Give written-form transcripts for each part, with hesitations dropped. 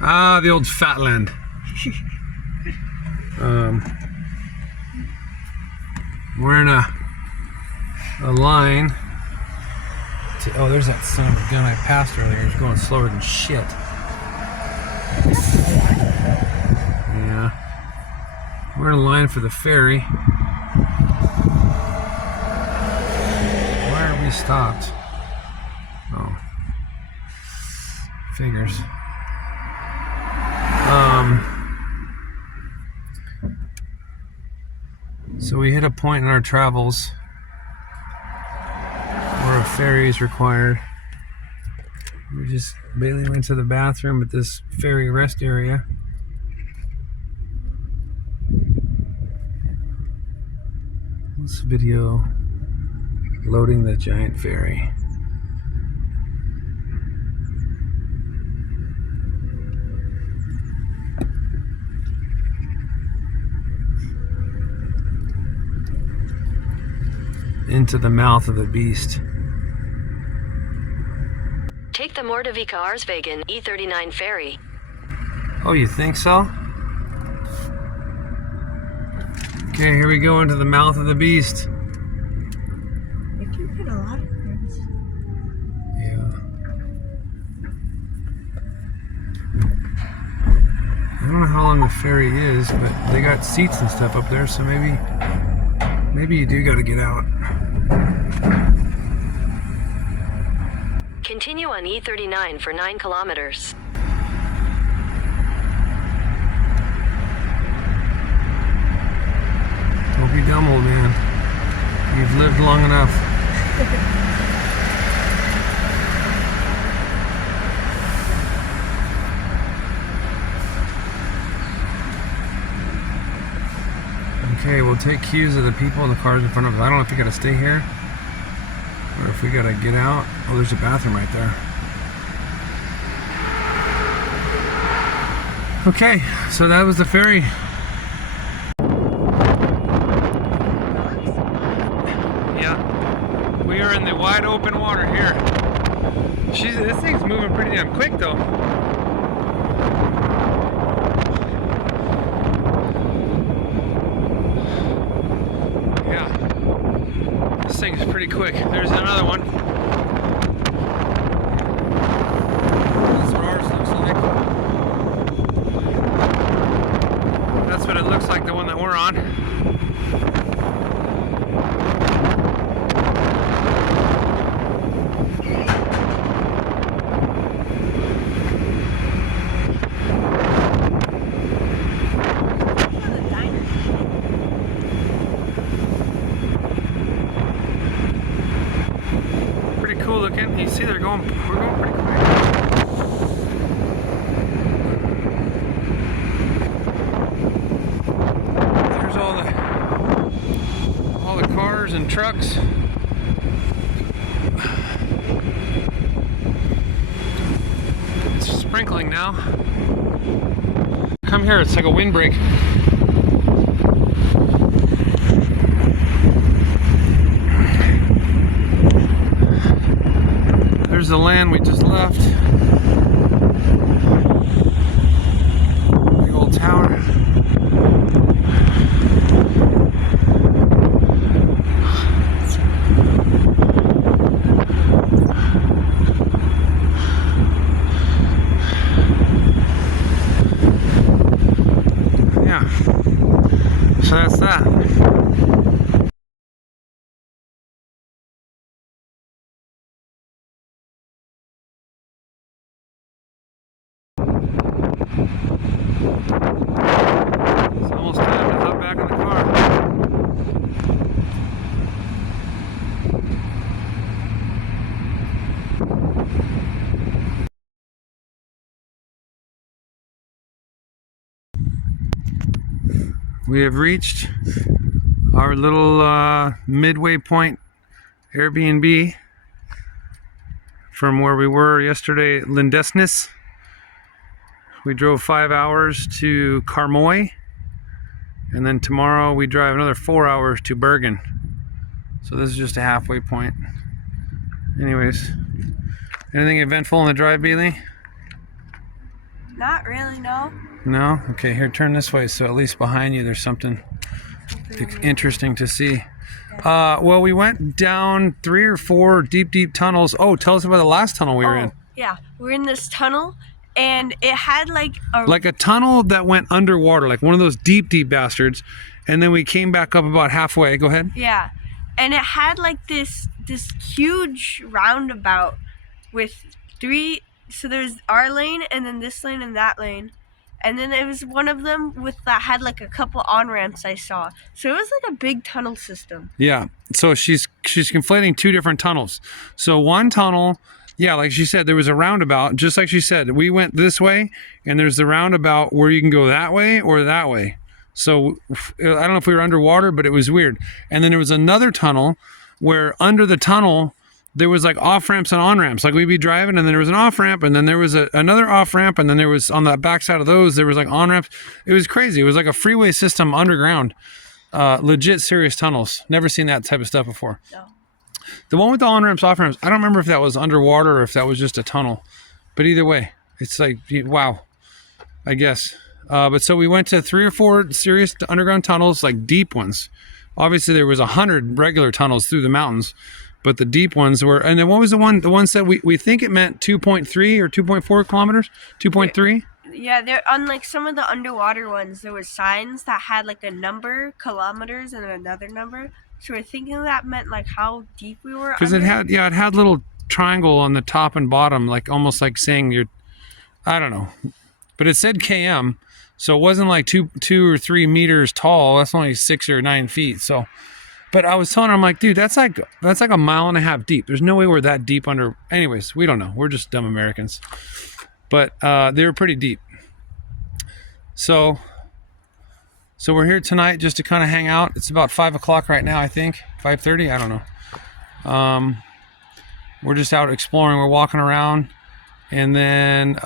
Ah, the old Fatland. We're in a line. Oh, there's that son of a gun I passed earlier. He's going slower than shit. Yeah. We're in a line for the ferry. Why are we stopped? Oh. Figures. So we hit a point in our travels where a ferry is required. Bailey went to the bathroom at this ferry rest area. This video loading the giant ferry. Into the mouth of the beast. Take the Mordevika Arsvegen E39 ferry. Oh, you think so? Okay, here we go into the mouth of the beast. It can fit a lot of things. Yeah. I don't know how long the ferry is, but they got seats and stuff up there, so maybe you do got to get out. Continue on E39 for 9 kilometers. Don't be dumb, old man. You've lived long enough. Okay, we'll take cues of the people in the cars in front of us. I don't know if we gotta stay here or if we gotta get out. Oh, there's a bathroom right there. Okay, so that was the ferry. Yeah, we are in the wide open water here. This thing's moving pretty damn quick though. This thing is pretty quick. There's another one. That's what ours looks like. That's what it looks like, the one that we're on. Cool looking. You see we're going pretty quick. There's all the cars and trucks. It's sprinkling now. Come here, it's like a windbreak. There's the land we just left. Big old tower. Yeah. So that's that. It's almost time to hop back in the car. We have reached our little midway point Airbnb from where we were yesterday at Lindesnes. We drove 5 hours to Karmøy, and then tomorrow we drive another 4 hours to Bergen. So this is just a halfway point. Anyways, anything eventful on the drive, Bailey? Not really, no. No? Okay, here, turn this way, so at least behind you there's something interesting to see. Well, we went down 3 or 4 deep tunnels. Oh, tell us about the last tunnel we were in. Yeah, we're in this tunnel, and it had like a tunnel that went underwater, like one of those deep bastards, and then we came back up about halfway. Go ahead. Yeah, and it had like this huge roundabout with 3. So there's our lane, and then this lane and that lane, and then it was one of them that had like a couple on ramps I saw. So it was like a big tunnel system. Yeah. So she's conflating 2 different tunnels. So one tunnel, yeah, like she said, there was a roundabout, just like she said. We went this way, and there's the roundabout where you can go that way or that way. So I don't know if we were underwater, but it was weird. And then there was another tunnel where under the tunnel there was like off ramps and on ramps. Like we'd be driving, and then there was an off ramp, and then there was another off ramp, and then there was on the backside of those there was like on ramps. It was crazy. It was like a freeway system underground. Legit serious tunnels. Never seen that type of stuff before. No. The one with the on ramps, off ramps, I don't remember if that was underwater or if that was just a tunnel. But either way, it's like, wow, I guess. But so we went to 3 or 4 serious underground tunnels, like deep ones. Obviously, there was 100 regular tunnels through the mountains, but the deep ones were. And then what was the one? The one said we think it meant 2.3 or 2.4 kilometers. 2.3. Yeah, there on like some of the underwater ones, there was signs that had like a number, kilometers, and another number. So we're thinking that meant like how deep we were. Because it had little triangle on the top and bottom, like almost like saying you're. I don't know, but it said km. So it wasn't like 2 or 3 meters tall. That's only 6 or 9 feet. So, but I was telling her, I'm like, dude, that's like a mile and a half deep. There's no way we're that deep under. Anyways, we don't know. We're just dumb Americans. But they were pretty deep. So we're here tonight just to kind of hang out. It's about 5 o'clock right now, I think. 5:30. I don't know. We're just out exploring. We're walking around. And then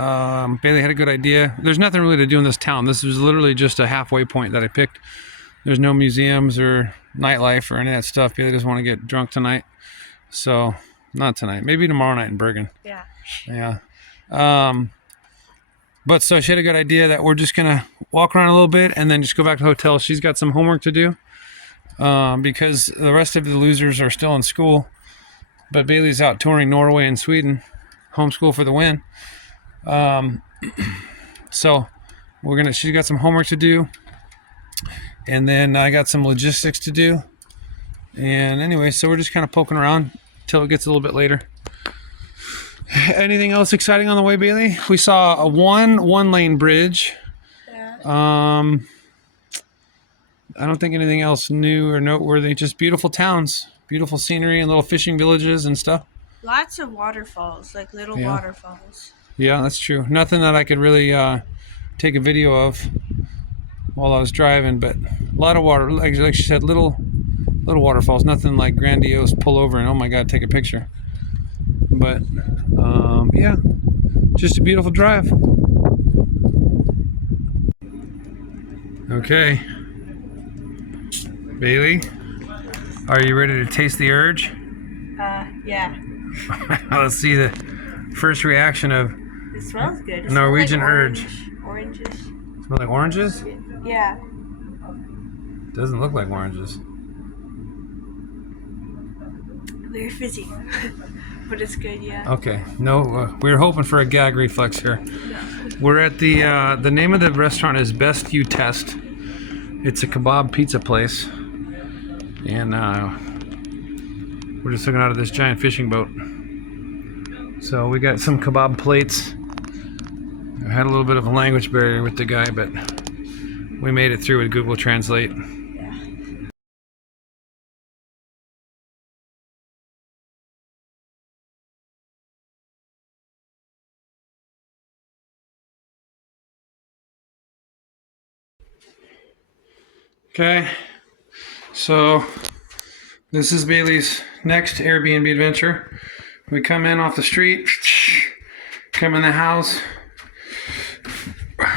Bailey had a good idea. There's nothing really to do in this town. This was literally just a halfway point that I picked. There's no museums or nightlife or any of that stuff. Bailey doesn't want to get drunk tonight. So, not tonight. Maybe tomorrow night in Bergen. Yeah. Yeah. But so she had a good idea that we're just going to walk around a little bit and then just go back to the hotel. She's got some homework to do because the rest of the losers are still in school. But Bailey's out touring Norway and Sweden. Homeschool for the win. So she's got some homework to do, and then I got some logistics to do. And anyway, so we're just kind of poking around till it gets a little bit later. Anything else exciting on the way, Bailey? We saw a one lane bridge. Yeah. I don't think anything else new or noteworthy. Just beautiful towns, beautiful scenery, and little fishing villages and stuff. Lots of waterfalls, like little waterfalls. Yeah, that's true. Nothing that I could really take a video of while I was driving, but a lot of water. Like she said, little waterfalls. Nothing like grandiose. Pull over and oh my God, take a picture. But yeah, just a beautiful drive. Okay, Bailey, are you ready to taste the urge? Yeah. Let's see the first reaction of It smells good. It Norwegian smells like urge. Oranges. Smell like oranges? Yeah. Doesn't look like oranges. Very fizzy. But it's good, yeah. Okay. No, we were hoping for a gag reflex here. We're at the name of the restaurant is Best You Test. It's a kebab pizza place. And we're just looking out of this giant fishing boat. So we got some kebab plates. I had a little bit of a language barrier with the guy, but we made it through with Google Translate. Okay, so this is Bailey's next Airbnb adventure. We come in off the street, come in the house.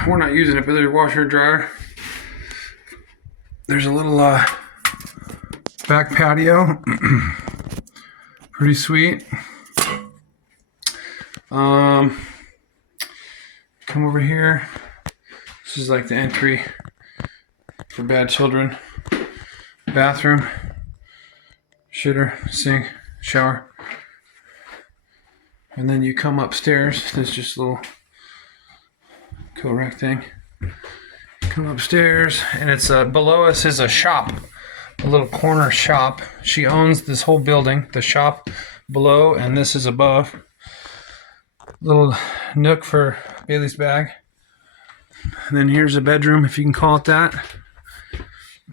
We're not using it, but there's a washer and dryer. There's a little back patio. Pretty sweet. Got come over here. This is like the entry for bad children. Bathroom, shitter, sink, shower. And then you come upstairs. There's just a little co-rec thing. Come upstairs, and it's below us is a shop, a little corner shop. She owns this whole building, the shop below, and this is above. Little nook for Bailey's bag. And then here's a bedroom, if you can call it that.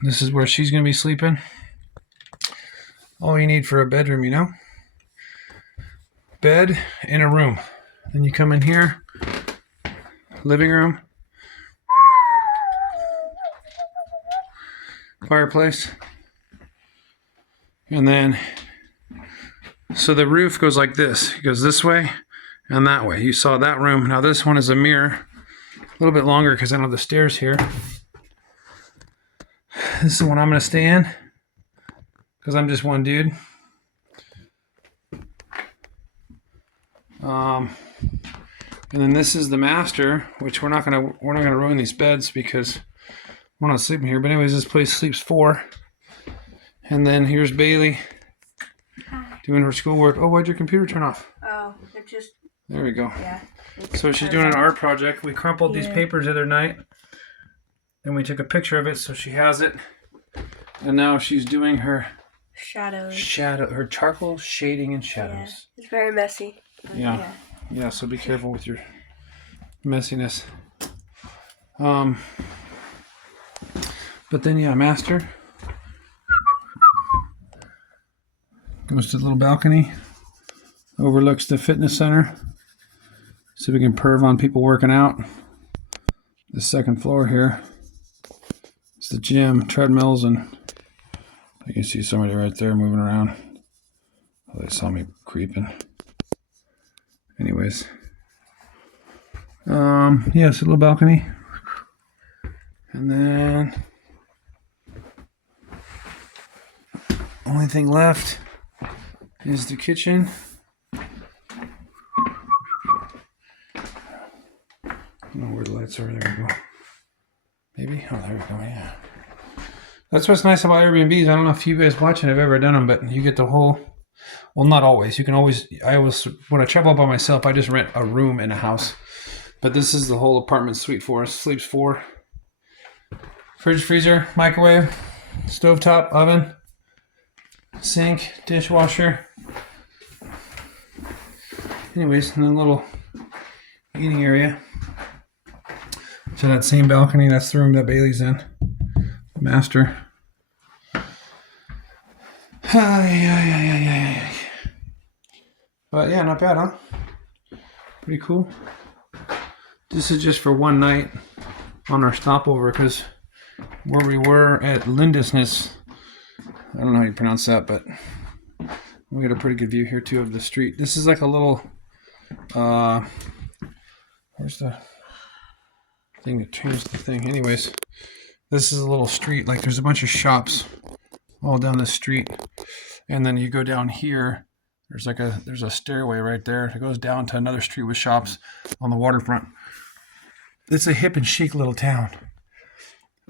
This is where she's going to be sleeping. All you need for a bedroom, you know? Bed and a room. Then you come in here, living room, fireplace, and then so the roof goes like this. It goes this way and that way. You saw that room. Now this one is a mirror, a little bit longer because I don't have the stairs here. This is the one I'm going to stay in because I'm just one dude. And then this is the master, which we're not gonna ruin these beds because we're not sleeping here. But anyways, this place sleeps 4. And then here's Bailey doing her schoolwork. Oh, why'd your computer turn off? Oh, it just... There we go. Yeah. So she's doing an art project. We crumpled these papers the other night, and we took a picture of it, so she has it. And now she's doing her her charcoal shading and shadows. Yeah. It's very messy. Yeah. So be careful with your messiness. But then master goes to the little balcony, overlooks the fitness center. See if we can perv on people working out. The second floor here. It's the gym, treadmills, and you can see somebody right there moving around. Oh, they saw me creeping. Anyways. It's a little balcony. And then only thing left is the kitchen. I don't know where the lights are. There we go. Maybe? Oh, there we go. Yeah. That's what's nice about Airbnbs. I don't know if you guys watching have ever done them, but you get the whole... Well, not always. You can always... when I travel by myself, I just rent a room in a house. But this is the whole apartment suite for us. Sleeps 4. Fridge, freezer, microwave, stovetop, oven, sink, dishwasher. Anyways, and then a little eating area. So that same balcony, that's the room that Bailey's in. Master. But yeah, not bad, huh? Pretty cool. This is just for one night on our stopover because where we were at Lindesnes, I don't know how you pronounce that, but we got a pretty good view here too of the street. This is like a little, where's the thing that changed the thing? Anyways, this is a little street. Like there's a bunch of shops all down the street, and then you go down here. There's a stairway right there. It goes down to another street with shops on the waterfront. It's a hip and chic little town.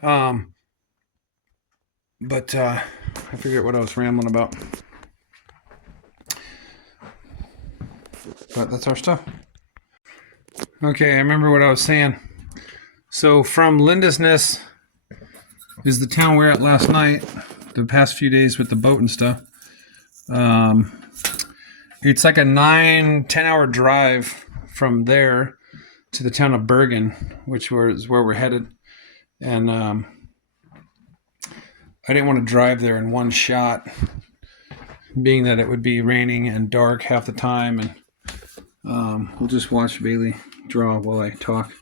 But I forget what I was rambling about. But that's our stuff. Okay, I remember what I was saying. So from Lindesnes is the town we're at last night, the past few days with the boat and stuff. It's like a 9-10 hour drive from there to the town of Bergen, which is where we're headed. And I didn't want to drive there in one shot, being that it would be raining and dark half the time. And we'll just watch Bailey draw while I talk.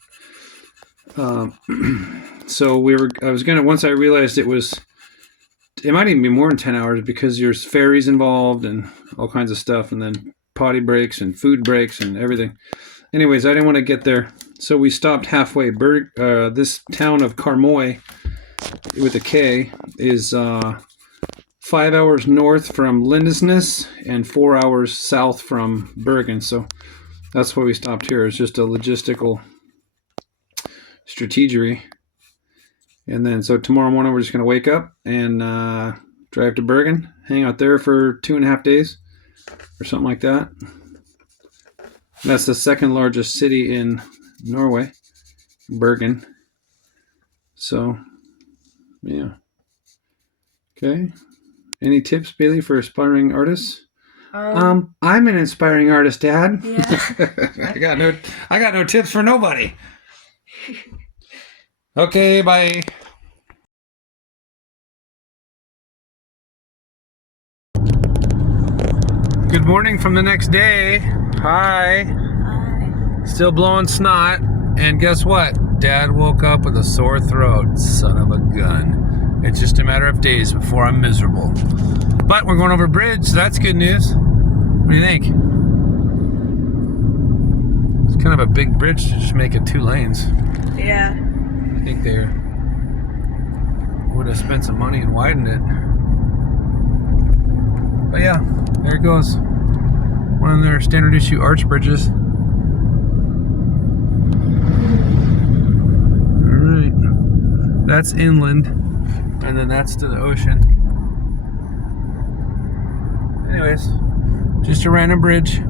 So once I realized it might even be more than 10 hours because there's ferries involved and all kinds of stuff, and then potty breaks and food breaks and everything. Anyways, I didn't want to get there, so we stopped halfway. This town of Karmøy, with a K, is 5 hours north from Lindesnes and 4 hours south from Bergen. So that's why we stopped here. It's just a logistical strategery. And then so tomorrow morning we're just going to wake up and drive to Bergen, hang out there for 2.5 days or something like that. That's the second largest city in Norway, Bergen. So, yeah. Okay. Any tips, Bailey, for aspiring artists? I'm an inspiring artist, Dad. Yeah. I got no tips for nobody. Okay, bye. Good morning from the next day. Hi. Still blowing snot. And guess what? Dad woke up with a sore throat. Son of a gun. It's just a matter of days before I'm miserable. But we're going over a bridge, so that's good news. What do you think? It's kind of a big bridge to just make it 2 lanes. Yeah. I think they would have spent some money and widened it. But yeah, there it goes. One of their standard issue arch bridges. Alright. That's inland. And then that's to the ocean. Anyways, just a random bridge.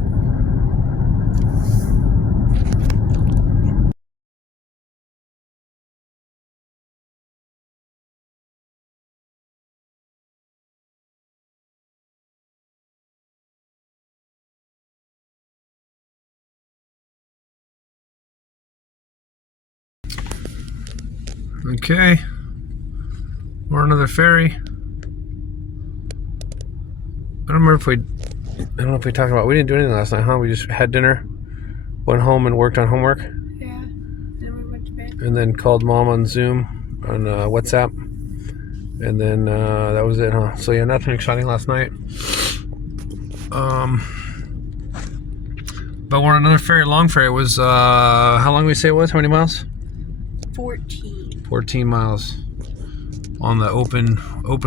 Okay. Or another ferry. I don't know if we talked about, we didn't do anything last night, huh? We just had dinner, went home and worked on homework, Yeah. Then we went to bed. and then called Mom on Zoom, on WhatsApp, and then that was it, huh? So yeah, nothing exciting last night. But we're on another ferry, long ferry. It was, how long did we say it was? How many miles? 14. 14 miles on the open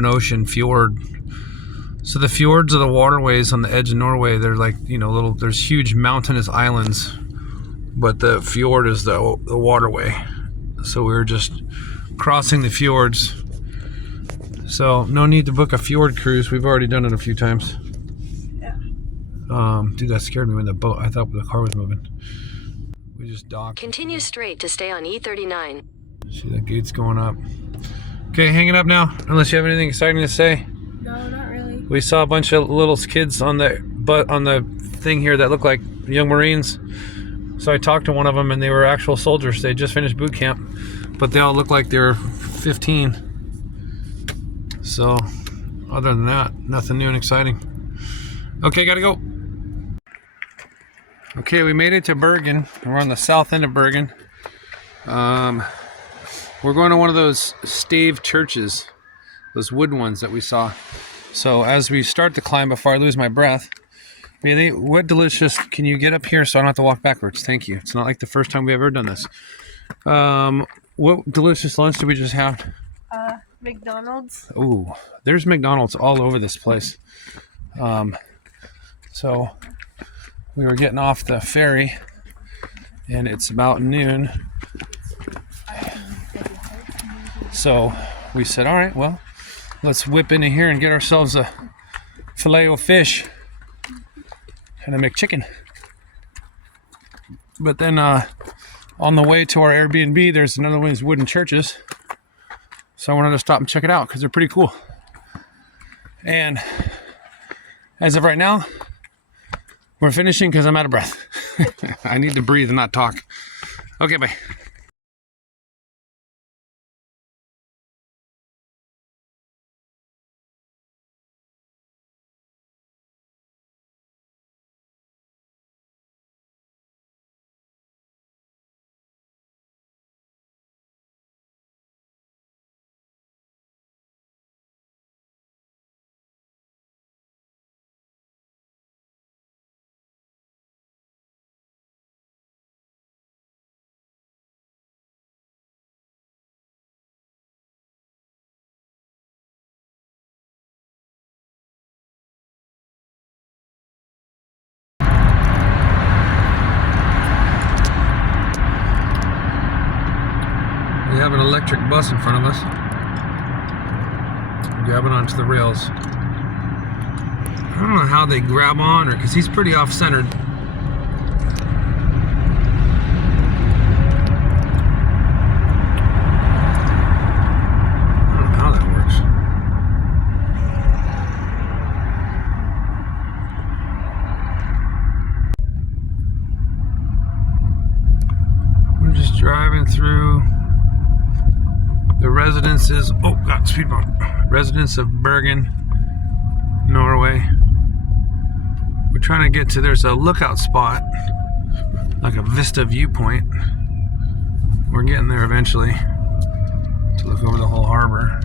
ocean fjord. So the fjords are the waterways on the edge of Norway. They're like, little, there's huge mountainous islands, but the fjord is the waterway. So we were just crossing the fjords. So no need to book a fjord cruise. We've already done it a few times. Yeah. Dude, that scared me when the boat, I thought the car was moving. We just docked. Continue straight to stay on E39. See that gate's going up. Okay, hanging up now. Unless you have anything exciting to say. No, not really. We saw a bunch of little kids on the thing here that looked like young Marines. So I talked to one of them, and they were actual soldiers. They just finished boot camp, but they all looked like they were 15. So other than that, nothing new and exciting. Okay, gotta go. Okay, we made it to Bergen. We're on the south end of Bergen. We're going to one of those stave churches, those wood ones that we saw. So as we start to climb, before I lose my breath, Bailey, what delicious, can you get up here so I don't have to walk backwards? Thank you. It's not like the first time we've ever done this. What delicious lunch did we just have? McDonald's. Ooh, there's McDonald's all over this place. So we were getting off the ferry, and it's about noon. So we said, all right, well, let's whip into here and get ourselves a filet o fish and a McChicken. But then on the way to our Airbnb, there's another one of these wooden churches. So I wanted to stop and check it out because they're pretty cool. And as of right now, we're finishing because I'm out of breath. I need to breathe and not talk. Okay, bye. We have an electric bus in front of us. Grabbing onto the rails. I don't know how they grab on, or because he's pretty off-centered. I don't know how that works. We're just driving through the residences. Oh God, speed bump. Residents of Bergen, Norway. We're trying to get to, there's a lookout spot, like a vista viewpoint. We're getting there eventually to look over the whole harbor.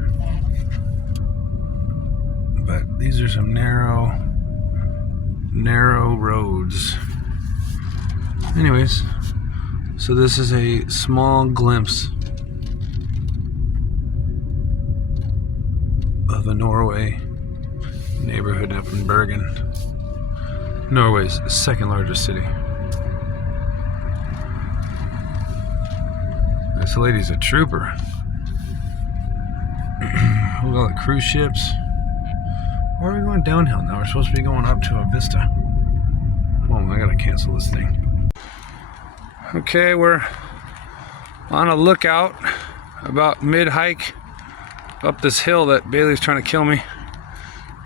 But these are some narrow roads. Anyways, so this is a small glimpse of a Norway neighborhood up in Bergen. Norway's second largest city. This lady's a trooper. Look at all the cruise ships. Why are we going downhill now? We're supposed to be going up to a vista. Oh, I gotta cancel this thing. Okay, we're on a lookout about mid-hike up this hill that Bailey's trying to kill me,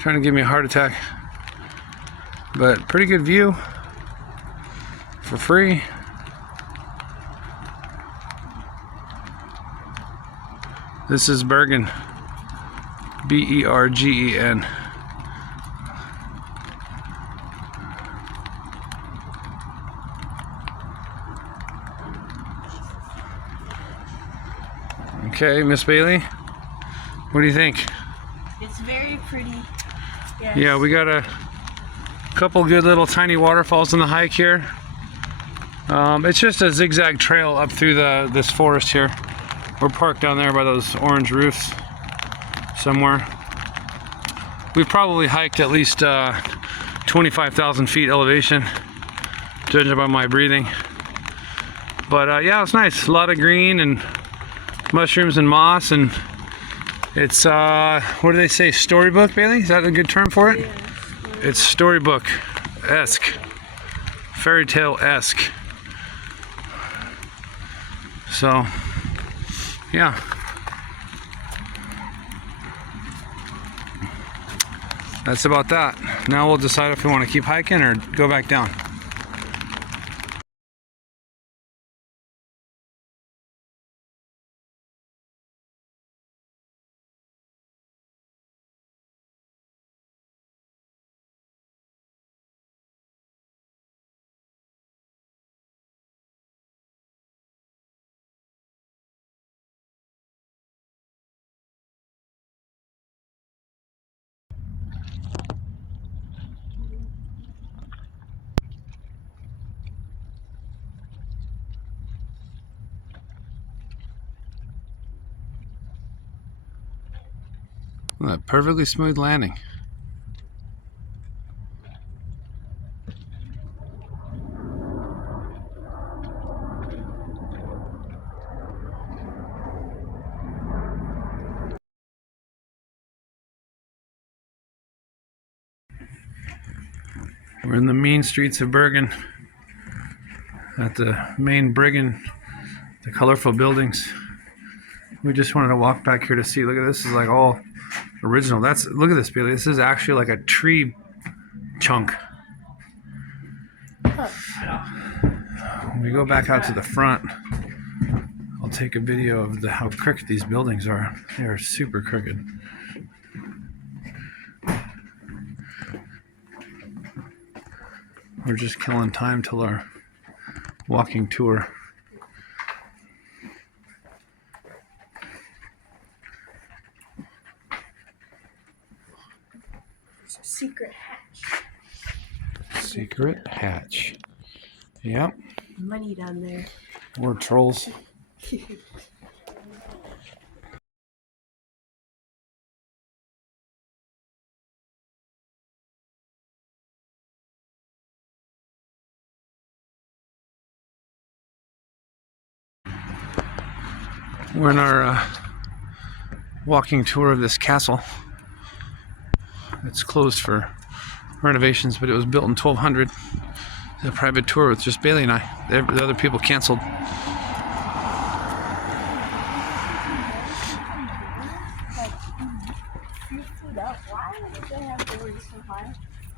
trying to give me a heart attack. But pretty good view for free. This is Bergen, B-E-R-G-E-N. Okay, Miss Bailey, what do you think? It's very pretty. Yes. Yeah, we got a couple good little tiny waterfalls on the hike here. It's just a zigzag trail up through this forest here. We're parked down there by those orange roofs somewhere. We've probably hiked at least 25,000 feet elevation, judging by my breathing. But yeah, it's nice. A lot of green and mushrooms and moss, and it's what do they say, storybook, Bailey? Is that a good term for it? Yeah. It's storybook-esque, fairy tale-esque. So yeah, that's about that. Now we'll decide if we want to keep hiking or go back down. Well, a perfectly smooth landing. We're in the mean streets of Bergen, at the main Bergen, the colorful buildings. We just wanted to walk back here to see. Look at this, is like all original. Look at this, Bailey. This is actually like a tree chunk. When we go back out to the front, I'll take a video of how crooked these buildings are. They are super crooked. We're just killing time till our walking tour. Secret hatch. Secret hatch. Yep. Money down there. We're trolls. We're in our walking tour of this castle. It's closed for renovations, but it was built in 1200. A private tour with just Bailey and I. The other people canceled. Why did they have doors so high?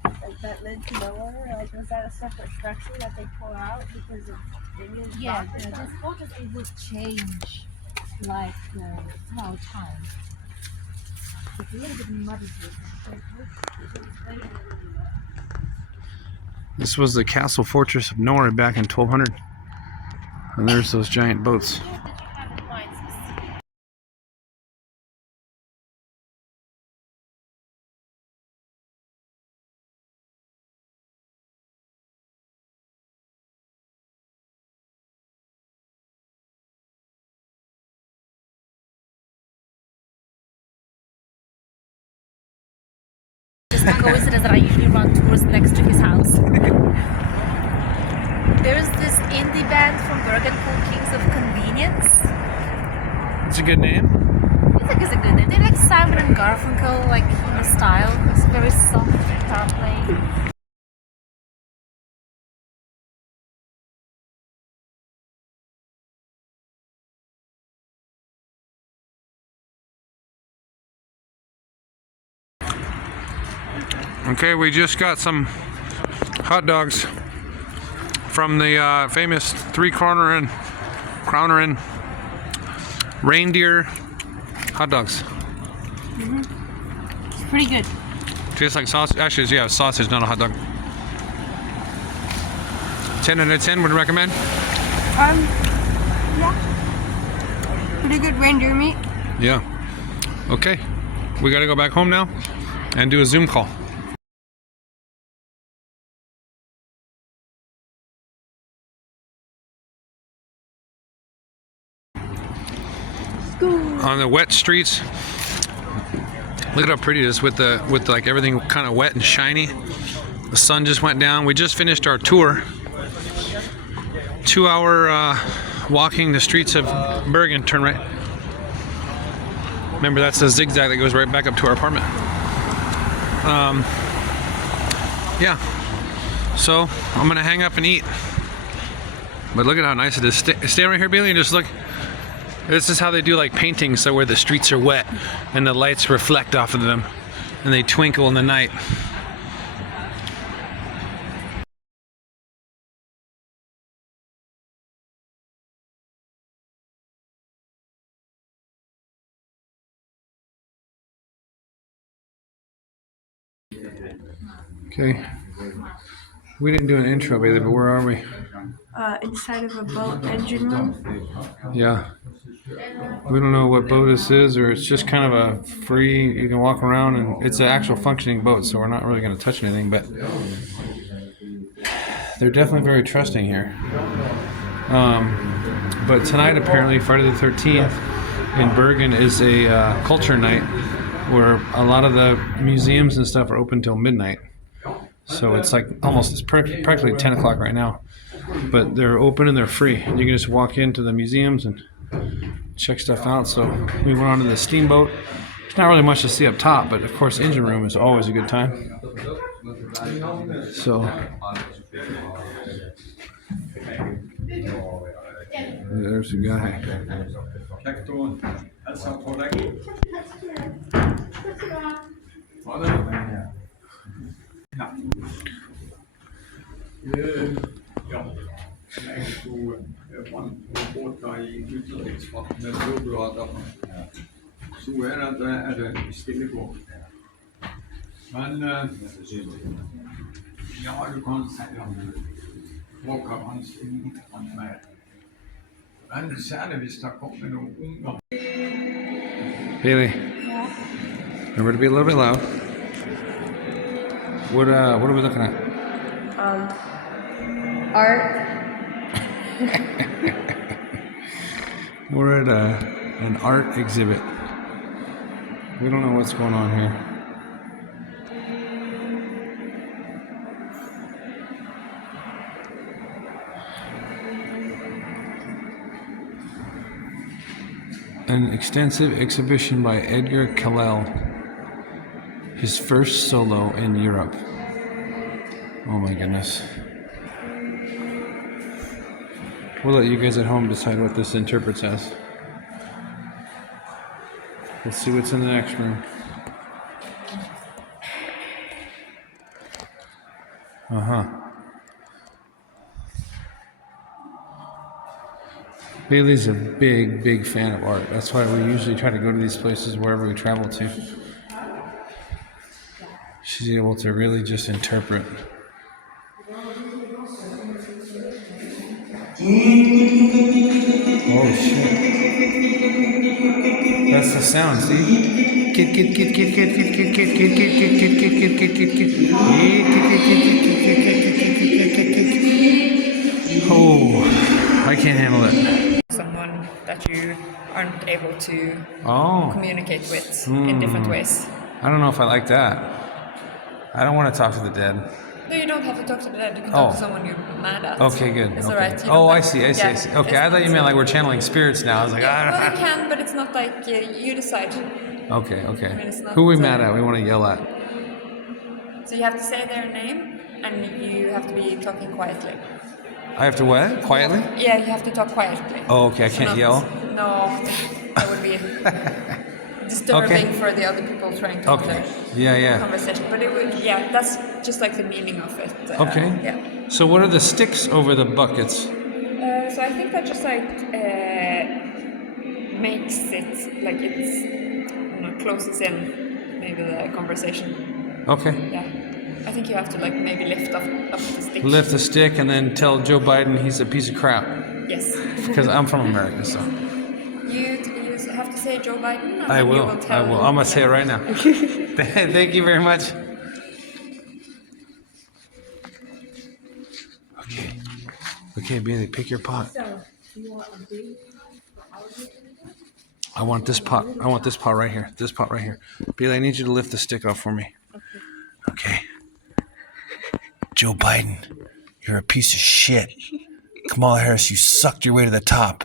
Like that led to nowhere? Like was that a separate structure that they tore out because of Indian? Yeah, this fortress it would change like throughout time. It's a little bit muddy here. This was the castle fortress of Norway back in 1200. And there's those giant boats. Just a coincidence that I usually run tours next to his house. There's this indie band from Bergen called Kings of Convenience. It's a good name. I think it's a good name. They're like Simon and Garfunkel, like in the style. It's very soft guitar playing. Okay, we just got some hot dogs from the famous Crowner Inn reindeer hot dogs. It's pretty good. Tastes like sausage. Actually, yeah, sausage, not a hot dog. 10 out of 10 would recommend. Yeah. Pretty good reindeer meat. Yeah. Okay, we got to go back home now and do a Zoom call. On the wet streets, look at how pretty it is with like everything kind of wet and shiny. The sun just went down. We just finished our tour. 2-hour walking the streets of Bergen. Turn right. Remember, that's the zigzag that goes right back up to our apartment. Yeah. So I'm gonna hang up and eat. But look at how nice it is. Stay right here, Bailey, and just look. This is how they do like paintings, so where the streets are wet and the lights reflect off of them and they twinkle in the night. Okay. We didn't do an intro, Bailey, but where are we? Inside of a boat engine room. Yeah. We don't know what boat this is, or it's just kind of a free, you can walk around, and it's an actual functioning boat, so we're not really going to touch anything, but they're definitely very trusting here. But tonight, apparently, Friday the 13th, in Bergen is a culture night where a lot of the museums and stuff are open till midnight. So it's like almost, it's practically 10 o'clock right now. But they're open and they're free. You can just walk into the museums and check stuff out. So we went onto the steamboat. There's not really much to see up top, but of course engine room is always a good time. So there's a guy. Bailey, remember to be a little bit loud. What are we looking at? Art. We're at an art exhibit. We don't know what's going on here. An extensive exhibition by Edgar Callel. His first solo in Europe. Oh my goodness. We'll let you guys at home decide what this interprets as. Let's see what's in the next room. Bailey's a big, big fan of art. That's why we usually try to go to these places wherever we travel to. She's able to really just interpret. Oh shit. That's the sound, see? Kit kit kit kit kit kit kit kit kit kit kit kit kit kit kit kit kit. Oh, I can't handle it. Someone that you aren't able to Oh. communicate with in different ways. I don't know if I like that. I don't want to talk to the dead. No, you don't have to talk to the dead. You can talk to someone you're mad at. Okay, good. It's Okay. alright. Oh, I see. Okay, I thought you meant like we're channeling spirits now. I was like, Well, you can, but it's not like you decide. Okay. mean, it's not, Who are we mad at? We want to yell at. So you have to say their name, and you have to be talking quietly. I have to what? Quietly? Yeah, you have to talk quietly. Oh, okay. I can't yell. No, that would be disturbing for the other people trying to Okay. have Yeah. conversation. But it would, that's just like the meaning of it. Okay. Yeah. So what are the sticks over the buckets? So I think that just like makes it like it's closes in maybe the conversation. Okay. Yeah. I think you have to like maybe lift up the stick. Lift the stick and then tell Joe Biden he's a piece of crap. Yes. Because I'm from America, so. You have to say Joe Biden. And I then you will. tell I'm going to say it right now. Thank you very much. Okay, Bailey, pick your pot. I want this pot. I want this pot right here. This pot right here. Bailey, I need you to lift the stick off for me. Okay. Joe Biden, you're a piece of shit. Kamala Harris, you sucked your way to the top.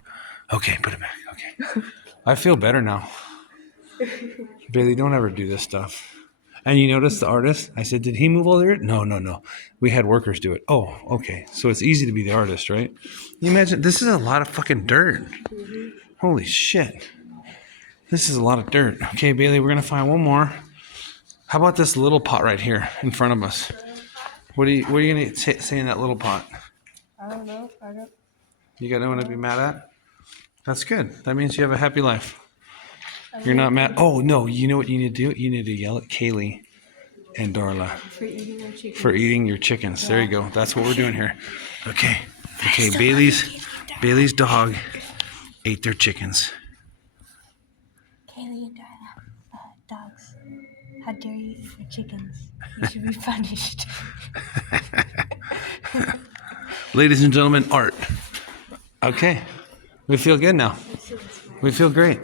Okay, put it back. Okay. I feel better now. Bailey, don't ever do this stuff. And you notice the artist? I said, did he move all the dirt? No. We had workers do it. Oh, okay. So it's easy to be the artist, right? You imagine, this is a lot of fucking dirt. Holy shit. This is a lot of dirt. Okay, Bailey, we're going to find one more. How about this little pot right here in front of us? What are you going to say in that little pot? I don't know. You got no one to be mad at? That's good. That means you have a happy life. You're not mad. Oh, no. You know what you need to do? You need to yell at Kaylee and Darla. For eating your chickens. Yeah. There you go. That's what we're doing here. Okay. Bailey's dog ate their chickens. Kaylee and Darla, dogs, how dare you eat your chickens? You should be punished. Ladies and gentlemen, art. Okay. We feel good now. We feel great.